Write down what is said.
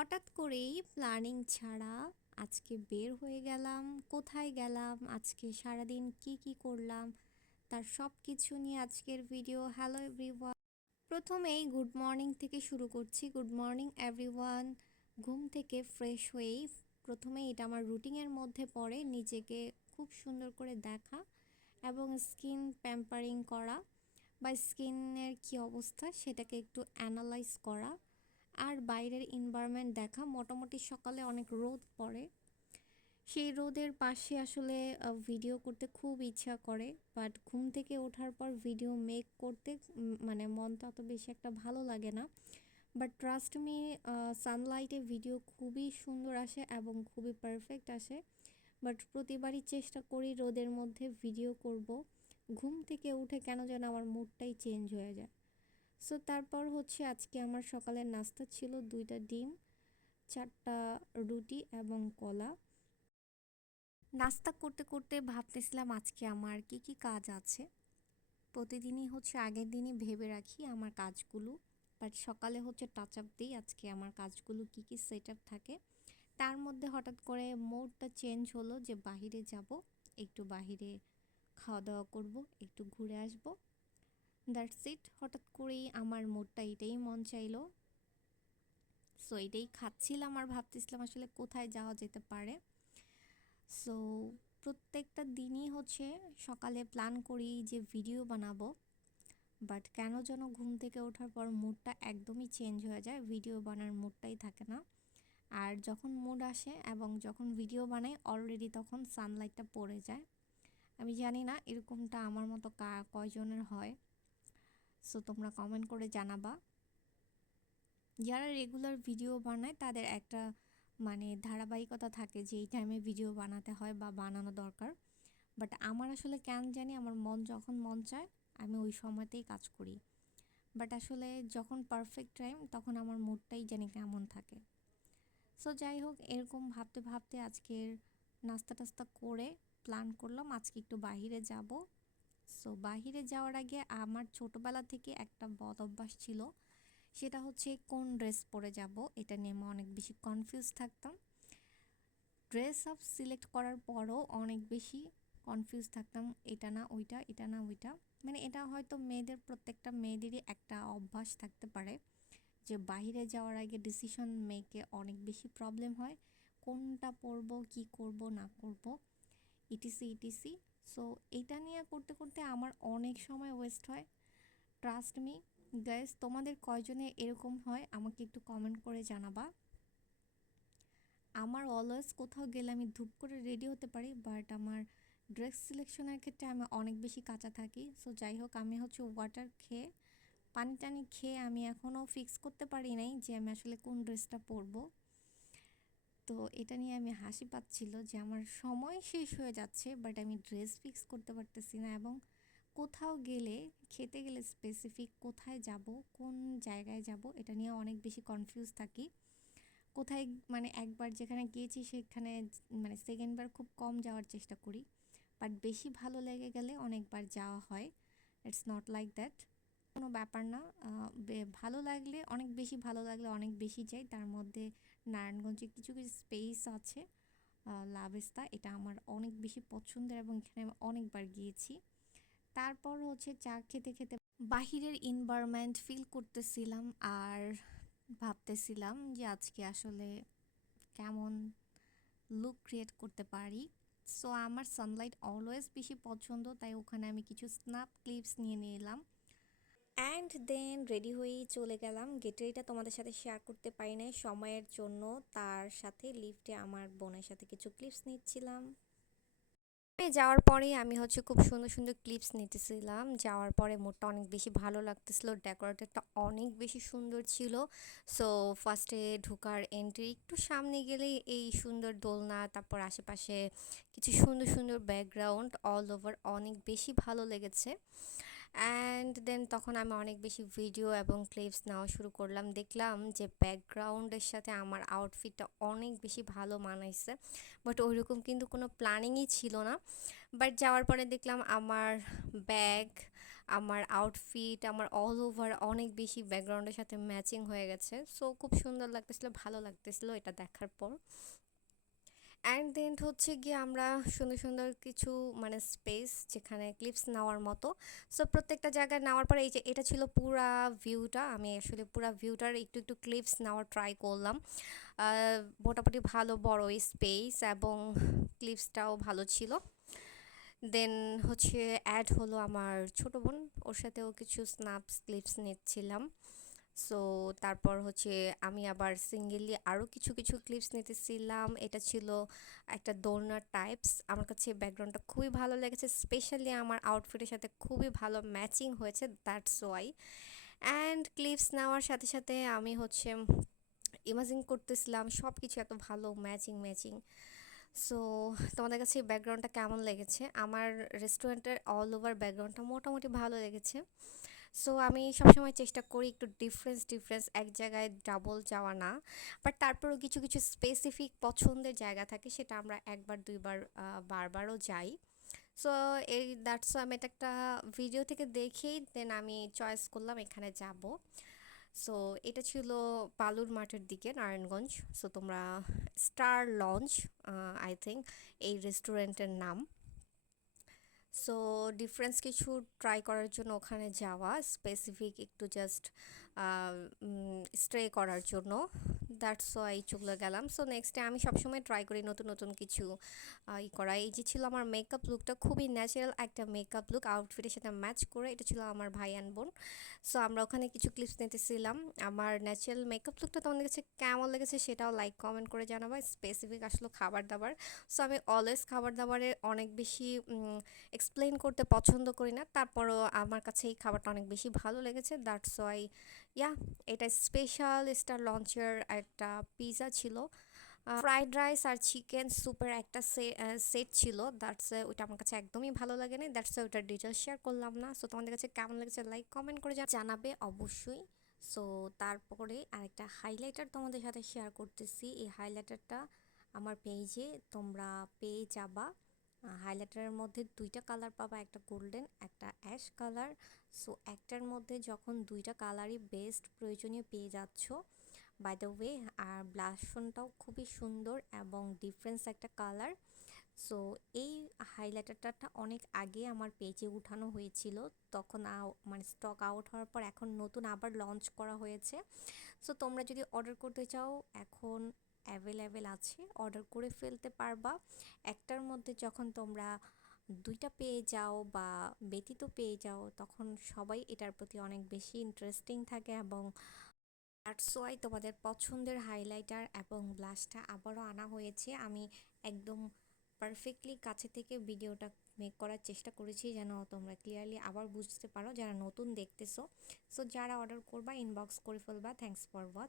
হঠাৎ করেই প্ল্যানিং ছাড়া আজকে বের হয়ে গেলাম। কোথায় গেলাম, আজকে সারাদিন কি কি করলাম, তার সব কিছু নিয়ে আজকের ভিডিও। হ্যালো এভরিওয়ান, প্রথমেই গুড মর্নিং থেকে শুরু করছি। Good morning everyone. ঘুম থেকে ফ্রেশ হয়েই প্রথমেই এটা আমার রুটিনের মধ্যে পড়ে নিজেকে খুব সুন্দর করে দেখা এবং স্কিন প্যাম্পারিং করা বা স্কিনের কী অবস্থা সেটাকে একটু অ্যানালাইজ করা আর বাইরের এনভায়রনমেন্ট দেখা। মোটামুটি সকালে অনেক রোদ পড়ে, সেই রোদের পাশে আসলে ভিডিও করতে খুব ইচ্ছা করে, বাট ঘুম থেকে ওঠার পর ভিডিও মেক করতে মানে মনটা অত বেশি একটা ভালো লাগে না। বাট ট্রাস্ট মি, সানলাইটে ভিডিও খুবই সুন্দর আসে এবং খুবই পারফেক্ট আসে। বাট প্রতিবারই চেষ্টা করি রোদের মধ্যে ভিডিও করব। ঘুম থেকে উঠে কেন যেন আমার মুডটাই চেঞ্জ হয়ে যায়। সো তারপর হচ্ছে আজকে আমার সকালের নাস্তা ছিল 2টা ডিম, 4টা রুটি এবং কলা। নাস্তা করতে করতে ভাবতেছিলাম আজকে আমার কি কি কাজ আছে। প্রতিদিনই হচ্ছে আগের দিনই ভেবে রাখি আমার কাজগুলো, বাট সকালে হচ্ছে টাচ আপ দিই আজকে আমার কাজগুলো কি কি সেট আপ থাকে। তার মধ্যে হঠাৎ করে মোডটা চেঞ্জ হলো যে বাহিরে যাব, একটু বাহিরে খাওয়া দাওয়া করব, একটু ঘুরে আসব। That's it. হঠাৎ করেই আমার মুডটা এটাই মন চাইলো, সো এটাই খাচ্ছিলাম আর ভাবতেছিলাম আসলে কোথায় যাওয়া যেতে পারে। সো প্রত্যেকটা দিনই হচ্ছে সকালে প্ল্যান করি যে ভিডিও বানাবো, বাট কেন যেন ঘুম থেকে ওঠার পর মুডটা একদমই চেঞ্জ হয়ে যায়, ভিডিও বানার মুডটাই থাকে না। আর যখন মুড আসে এবং যখন ভিডিও বানাই অলরেডি তখন সানলাইটটা পড়ে যায়। আমি জানি না এরকমটা আমার মতো কয়জনের হয়। সো তোমরা কমেন্ট করে জানাবা। যারা রেগুলার ভিডিও বানায় তাদের একটা মানে ধারাবাহিকতা থাকে যে এই টাইমে ভিডিও বানাতে হয় বা বানানো দরকার। বাট আমার আসলে কেন জানি আমার মন যখন মন চায় আমি ওই সময়তেই কাজ করি। বাট আসলে যখন পারফেক্ট টাইম তখন আমার মুডটাই জানি কেমন থাকে। সো যাই হোক, এরকম ভাবতে ভাবতে আজকের নাস্তা টাস্তা করে প্ল্যান করলাম আজকে একটু বাহিরে যাব। সো বাহিরে যাওয়ার আগে আমার ছোটোবেলা থেকে একটা বদ অভ্যাস ছিল, সেটা হচ্ছে কোন ড্রেস পরে যাব এটা নিয়ে আমি অনেক বেশি কনফিউজ থাকতাম। ড্রেস আপ সিলেক্ট করার পরও অনেক বেশি কনফিউজ থাকতাম, এটা না ওইটা, এটা না ওইটা। মানে এটা হয়তো মেয়েদের প্রত্যেকটা মেয়েদেরই একটা অভ্যাস থাকতে পারে যে বাইরে যাওয়ার আগে ডিসিশন মেকে অনেক বেশি প্রবলেম হয়, কোনটা পরবো, কি করব না করব, ইটিসি ইটিসি। সো এটা নিয়ে করতে করতে আমার অনেক সময় ওয়েস্ট হয়। ট্রাস্ট মি গাইস, তোমাদের কয়জনে এরকম হয় আমাকে একটু কমেন্ট করে জানাবা। আমার অলওয়েজ কোথাও গেলে আমি ধুপ করে রেডি হতে পারি, বাট আমার ড্রেস সিলেকশনের ক্ষেত্রে আমি অনেক বেশি কাঁচা থাকি। সো যাই হোক, আমি হচ্ছে ওয়াটার খেয়ে পানি টানি খেয়ে আমি এখনও ফিক্স করতে পারি নাই যে আমি আসলে কোন ড্রেসটা পরবো। তো এটা নিয়ে আমি হাসি পাচ্ছিল যে আমার সময় শেষ হয়ে যাচ্ছে বাট আমি ড্রেস ফিক্স করতে পারতেছি না, এবং কোথাও গেলে খেতে গেলে স্পেসিফিক কোথায় যাব, কোন জায়গায় যাব এটা নিয়ে অনেক বেশি কনফিউজ থাকি। কোথায় মানে একবার যেখানে গিয়েছি সেখানে মানে সেকেন্ডবার খুব কম যাওয়ার চেষ্টা করি, বাট বেশি ভালো লেগে গেলে অনেকবার যাওয়া হয়। ইটস নট লাইক দ্যাট, কোনো ব্যাপার না। ভালো লাগলে অনেক বেশি ভালো লাগলে অনেক বেশি যাই। তার মধ্যে নারায়ণগঞ্জে কিছু কিছু স্পেস আছে, লাভেস্তা, এটা আমার অনেক বেশি পছন্দের এবং এখানে আমি অনেকবার গিয়েছি। তারপর হচ্ছে চা খেতে খেতে বাহিরের এনভায়রনমেন্ট ফিল করতেছিলাম আর ভাবতেছিলাম যে আজকে আসলে কেমন লুক ক্রিয়েট করতে পারি। সো আমার সানলাইট অলওয়েজ বেশি পছন্দ, তাই ওখানে আমি কিছু স্ন্যাপ ক্লিপস নিয়ে নিলাম অ্যান্ড দেন রেডি হয়েই চলে গেলাম। গেটারিটা তোমাদের সাথে শেয়ার করতে পারি নাই সময়ের জন্য, তার সাথে লিফটে আমার বোনের সাথে কিছু ক্লিপস নিচ্ছিলাম। যাওয়ার পরেই আমি হচ্ছে খুব সুন্দর সুন্দর ক্লিপস নিতেছিলাম। যাওয়ার পরে মোডটা অনেক বেশি ভালো লাগতেছিল, ডেকোরেটেডটা অনেক বেশি সুন্দর ছিল। সো ফার্স্টে ঢোকার এন্ট্রি একটু সামনে গেলেই এই সুন্দর দোলনা, তারপর আশেপাশে কিছু সুন্দর সুন্দর ব্যাকগ্রাউন্ড অল ওভার অনেক বেশি ভালো লেগেছে। অ্যান্ড দেন তখন আমি অনেক বেশি ভিডিও এবং ক্লিপস নেওয়া শুরু করলাম। দেখলাম যে ব্যাকগ্রাউন্ডের সাথে আমার আউটফিটটা অনেক বেশি ভালো মানাইছে, বাট ওইরকম কিন্তু কোনো প্ল্যানিংই ছিল না। বাট যাওয়ার পরে দেখলাম আমার ব্যাগ আমার আউটফিট আমার অল ওভার অনেক বেশি ব্যাকগ্রাউন্ডের সাথে ম্যাচিং হয়ে গেছে। সো খুব সুন্দর লাগতেছিল, ভালো লাগতেছিল এটা দেখার পর। অ্যান্ড দেন হচ্ছে গিয়ে আমরা সুন্দর সুন্দর কিছু মানে স্পেস যেখানে ক্লিপস নেওয়ার মতো। সো প্রত্যেকটা জায়গায় নেওয়ার পরে এই যে এটা ছিল পুরা ভিউটা, আমি আসলে পুরা ভিউটার একটু একটু ক্লিপস নেওয়ার ট্রাই করলাম। মোটামুটি ভালো বড় স্পেস এবং ক্লিপসটাও ভালো ছিল। দেন হচ্ছে অ্যাড হলো আমার ছোট বোন, ওর সাথেও কিছু স্ন্যাপস ক্লিপস নিচ্ছিলাম। সো তারপর হচ্ছে আমি আবার সিঙ্গেলি আরও কিছু কিছু ক্লিপস নিতেছিলাম। এটা ছিল একটা দোলনা টাইপস, আমার কাছে ব্যাকগ্রাউন্ডটা খুবই ভালো লেগেছে, স্পেশালি আমার আউটফিটের সাথে খুবই ভালো ম্যাচিং হয়েছে, দ্যাটস ওয়াই। অ্যান্ড ক্লিপস নেওয়ার সাথে সাথে আমি হচ্ছে ইমাজিন করতেছিলাম সব কিছু এত ভালো ম্যাচিং ম্যাচিং। সো তোমাদের কাছে এই ব্যাকগ্রাউন্ডটা কেমন লেগেছে? আমার রেস্টুরেন্টের অল ওভার ব্যাকগ্রাউন্ডটা মোটামুটি ভালো লেগেছে। সো আমি সবসময় চেষ্টা করি একটু ডিফারেন্স ডিফারেন্স এক জায়গায় ডাবল যাওয়া না, বাট তারপরেও কিছু কিছু স্পেসিফিক পছন্দের জায়গা থাকে, সেটা আমরা একবার দুইবার বারবারও যাই। সো এই দ্যাটস আমি এটা একটা ভিডিও থেকে দেখেই দেন আমি চয়েস করলাম এখানে যাব। সো এটা ছিল বালুর মাঠের দিকে নারায়ণগঞ্জ। সো তোমরা স্টার লঞ্চ, আই থিঙ্ক এই রেস্টুরেন্টের নাম। সো ডিফারেন্স কিছু ট্রাই করার জন্য ওখানে যাওয়া, স্পেসিফিক একটু জাস্ট স্টে করার জন্য, দ্যাটস ওয়াই চলে গেলাম। সো নেক্সট ডে আমি সবসময় ট্রাই করি নতুন নতুন কিছু করা। এই যে ছিল আমার মেকআপ লুকটা, খুবই ন্যাচারাল একটা মেকআপ লুক আউটফিটের সাথে ম্যাচ করে, এটা ছিল আমার ভাই অ্যান্ড বোন। সো আমরা ওখানে কিছু ক্লিপস নিতেছিলাম। আমার ন্যাচারাল মেকআপ লুকটা তোমাদের কাছে কেমন লেগেছে সেটাও লাইক কমেন্ট করে জানাবা। স্পেসিফিক আসলে খাবার দাবার, সো আমি অলওয়েজ খাবার দাবারে অনেক বেশি এক্সপ্লেইন করতে পছন্দ করি না, তারপরও আমার কাছে এই খাবারটা অনেক বেশি ভালো লেগেছে, দ্যাটস ওয়াই। ইয়া, এটা স্পেশাল স্টার লঞ্চের একটা পিৎজা ছিল, ফ্রাইড রাইস আর চিকেন স্যুপের একটা সেট ছিল, দ্যাটস ওইটা আমার কাছে একদমই ভালো লাগে না, দ্যাটস ওইটার ডিটেলস শেয়ার করলাম না। সো তোমাদের কাছে কেমন লেগেছে লাইক কমেন্ট করে জানাবে অবশ্যই। সো তারপরে আরেকটা হাইলাইটার তোমাদের সাথে শেয়ার করতেছি, এই হাইলাইটারটা আমার পেজে তোমরা পেয়ে যাবা। হাইলাইটারের মধ্যে দুইটা কালার পাবা, একটা গোল্ডেন একটা অ্যাশ কালার। সো একটার মধ্যে যখন দুইটা কালারই বেস্ট প্রয়োজনীয় পেয়ে যাচ্ছ, বাই দ্য ওয়ে। আর ব্লাশনটাও খুবই সুন্দর এবং ডিফারেন্স একটা কালার। সো এই হাইলাইটারটা অনেক আগে আমার পেজে উঠানো হয়েছিল, তখন মানে স্টক আউট হওয়ার পর এখন নতুন আবার লঞ্চ করা হয়েছে। সো তোমরা যদি অর্ডার করতে চাও এখন অ্যাভেলেবেল আছে, অর্ডার করে ফেলতে পারবা। একটার মধ্যে যখন তোমরা দুইটা পেয়ে যাও বা ব্যতীত পেয়ে যাও, তখন সবাই এটার প্রতি অনেক বেশি ইন্টারেস্টিং থাকে এবং দ্যাটস ওয়াই তোমাদের পছন্দের হাইলাইটার এবং ব্লাশটা আবারও আনা হয়েছে। আমি একদম পারফেক্টলি কাছে থেকে ভিডিওটা মেক করার চেষ্টা করেছি যেন তোমরা ক্লিয়ারলি আবার বুঝতে পারো যারা নতুন দেখতেছো। সো যারা অর্ডার করবা ইনবক্স করে ফেলবা। Thanks for watch.